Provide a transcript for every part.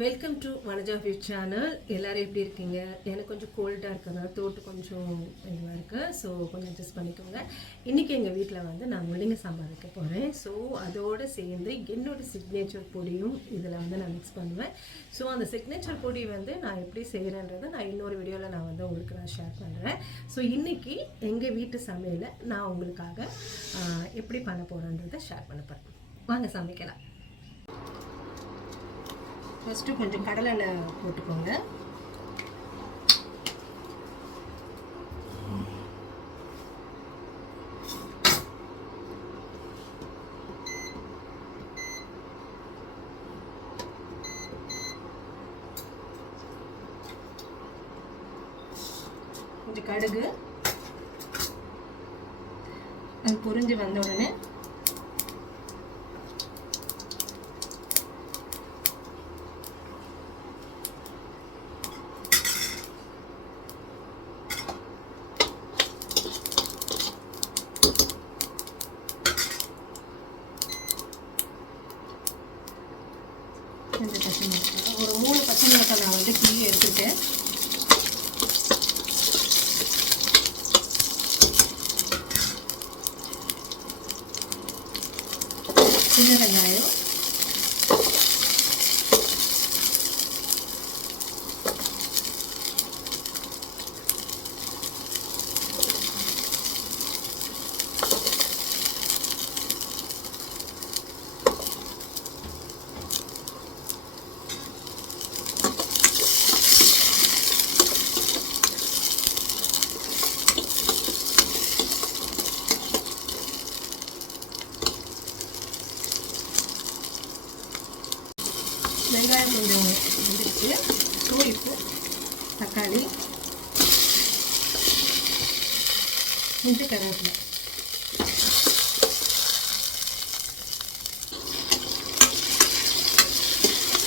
Welcome to Vanaja view channel. எல்லோரும் எப்படி இருக்கீங்க? எனக்கு கொஞ்சம் கோல்டாக இருக்கிறதுனால தோட்டு கொஞ்சம் இதுவாக இருக்குது. ஸோ கொஞ்சம் அட்ஜஸ்ட் பண்ணிக்கோங்க. இன்றைக்கி எங்கள் வீட்டில் வந்து நான் முள்ளங்கி சாம்பார் வைக்க போகிறேன். ஸோ அதோடு சேர்ந்து என்னோடய சிக்னேச்சர் பொடியும் இதில் வந்து நான் மிக்ஸ் பண்ணுவேன். ஸோ அந்த சிக்னேச்சர் பொடி வந்து நான் எப்படி செய்கிறேன்றதை நான் இன்னொரு வீடியோவில் நான் வந்து உங்களுக்கு நான் ஷேர் பண்ணுறேன். ஸோ இன்றைக்கி எங்கள் வீட்டு சமையலை நான் உங்களுக்காக எப்படி பண்ண போகிறேன்றதை ஷேர் பண்ண போகிறேன். வாங்க சமைக்கலாம். ஃபஸ்ட்டு கொஞ்சம் கடலெண்ணெய் போட்டுக்கோங்க. கொஞ்சம் கடுகு அது பொரிஞ்சு வந்த உடனே கொஞ்சம் பச்சை மிளகாய், ஒரு 3 பச்சை மிளகாய் நான் வந்து கிள்ளி எடுத்துருக்கேன். சின்ன வெங்காயம், வெங்காயம் கொஞ்சம் வந்துடுச்சு. ஸோ இப்போ தக்காளி, கொஞ்சம் கருவேப்பிலை,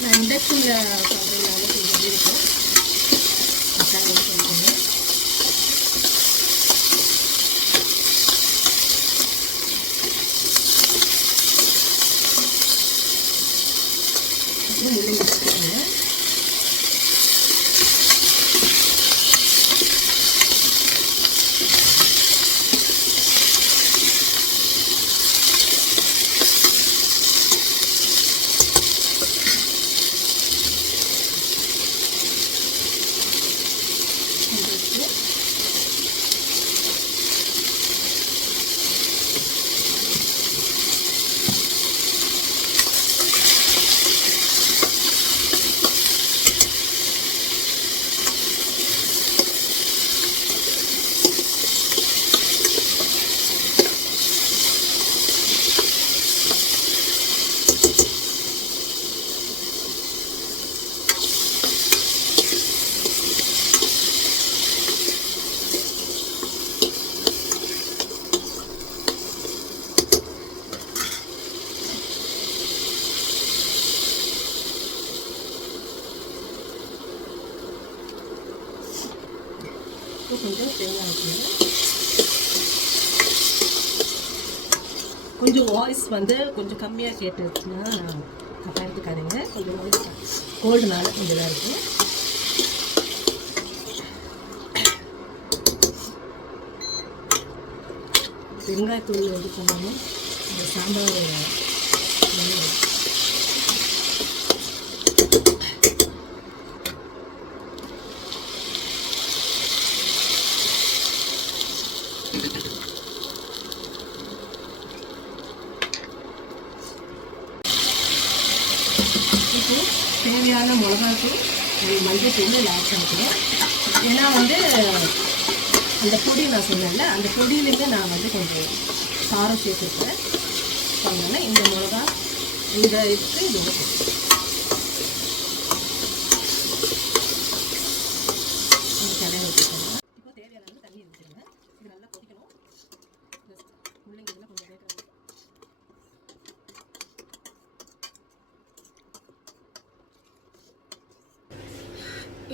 நான் இண்டக்ஷனில் பண்ணுறதுனால கொஞ்சம் இருக்கும். தக்காளி கொஞ்சம் முள்ளங்கி போட்டுக்கோங்க. கொஞ்சம் தேங்காய் வைக்கணும். கொஞ்சம் வாய்ஸ் வந்து கொஞ்சம் கம்மியாக கேட்டுச்சுன்னா தப்பாக எடுத்துக்காதீங்க. கொஞ்சம் வாய்ஸ் கோல்டுனால கொஞ்சம் இதாக இருக்குது. பெருங்காயத்தூள் இது பண்ணாமல் இந்த சாம்பார் தேவையான மிளகாத்தூள், மஞ்சள் தூள் இதில் ஆட் பண்ணிக்கிறேன். ஏன்னா வந்து அந்த பொடி நான் சொன்னேன்ல, அந்த பொடியிலேருந்து நான் வந்து கொஞ்சம் காரம் சேர்த்துருக்கேன். அதனால் இந்த மிளகா இந்த இதுக்கு இது ஓகே. கடையை வச்சுக்கோங்க. இப்போ தேவையான வந்து தண்ணி வச்சுருங்க. இது நல்லா கொதிக்கணும். முள்ளங்கி இதெல்லாம் கொஞ்சம் வேக.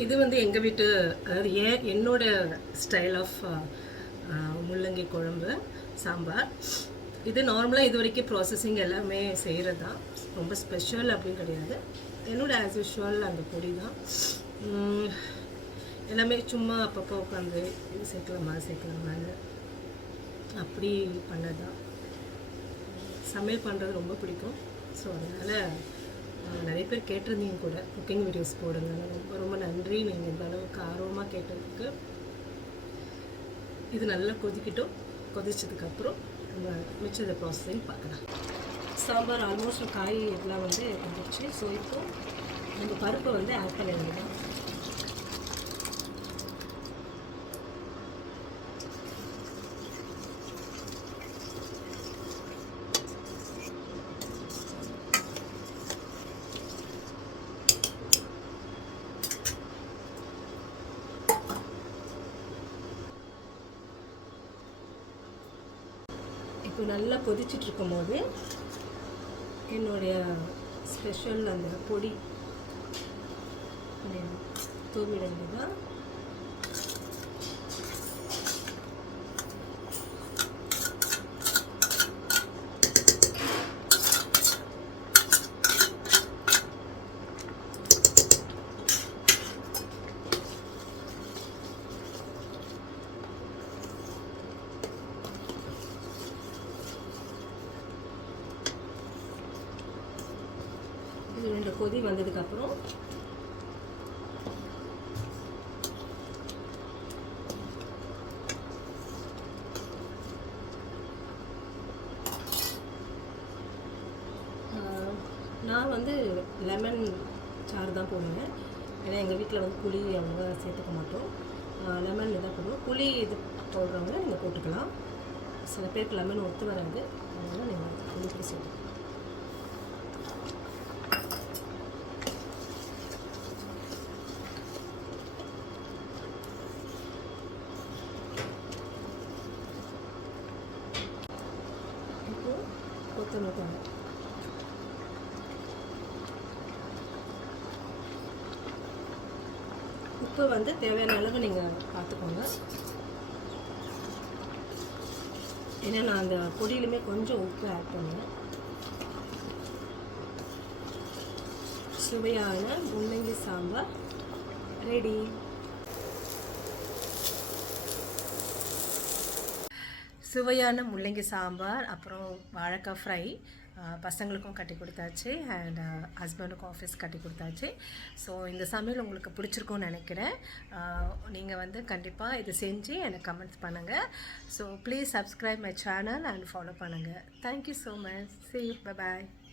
இது வந்து எங்கள் வீட்டு, அதாவது என்னோட ஸ்டைல் ஆஃப் முள்ளங்கி குழம்பு சாம்பார். இது நார்மலாக இது வரைக்கும் ப்ராசஸிங் எல்லாமே செய்கிறது தான், ரொம்ப ஸ்பெஷல் அப்படின்னு கிடையாது. என்னோடய ஆஸ் யூஷுவல் அந்த பொடி தான். எல்லாமே சும்மா அப்பப்போ உட்காந்து இது சேர்க்கலாமான்னு அப்படி பண்ணது தான். சமையல் பண்ணுறது ரொம்ப பிடிக்கும். ஸோ அதனால் நிறைய பேர் கேட்டிருந்தீங்க கூட குக்கிங் வீடியோஸ் போடுங்க. ரொம்ப ரொம்ப நன்றி நீங்கள் இந்த அளவுக்கு ஆர்வமாக கேட்டதுக்கு. இது நல்லா கொதிச்சதுக்கப்புறம் நம்ம மிச்சத ப்ராசஸிங் பார்க்கலாம். சாம்பார் ஆல்மோஸ்ட் காய் இதெல்லாம் வந்து வந்துடுச்சு. ஸோ இப்போது நம்ம பருப்பை வந்து ஆட் பண்ண வேண்டியதான். இப்போ நல்லா கொதிச்சிட்ருக்கும் போது என்னுடைய ஸ்பெஷல் அந்த பொடி தூவிட வேண்டியதான். இது 2 கொதி வந்ததுக்கப்புறம் நான் வந்து லெமன் சாறு தான் போடுவேன். ஏன்னா எங்கள் வீட்டில் வந்து புளி அவ்வளோவா சேர்த்துக்க மாட்டோம். லெமன் இதாக போடுவோம். புளி இது போடுறவங்க நீங்கள் போட்டுக்கலாம். சில பேருக்கு லெமன் ஒத்து வராது, அதனால் நீங்கள் புளி சேர்த்துக்கலாம். கொத்தமல்லி உப்பு வந்து தேவையான அளவு நீங்கள் பார்த்துக்கோங்க. ஏன்னா நான் அந்த பொடியிலுமே கொஞ்சம் உப்பு ஆட் பண்ணுவேன். சுவையான முள்ளங்கி சாம்பார் ரெடி. சுவையான முள்ளங்கி சாம்பார், அப்புறம் வாழைக்காய் ஃப்ரை பசங்களுக்கும் கட்டி கொடுத்தாச்சு, அண்ட் ஹஸ்பண்டுக்கும் ஆஃபீஸ் கட்டி கொடுத்தாச்சு. ஸோ இந்த சமையல் உங்களுக்கு பிடிச்சிருக்கும்னு நினைக்கிறேன். நீங்கள் வந்து கண்டிப்பாக இது செஞ்சு எனக்கு கமெண்ட்ஸ் பண்ணுங்கள். So please subscribe my channel and follow பண்ணுங்கள். Thank you so much. See you. Bye bye.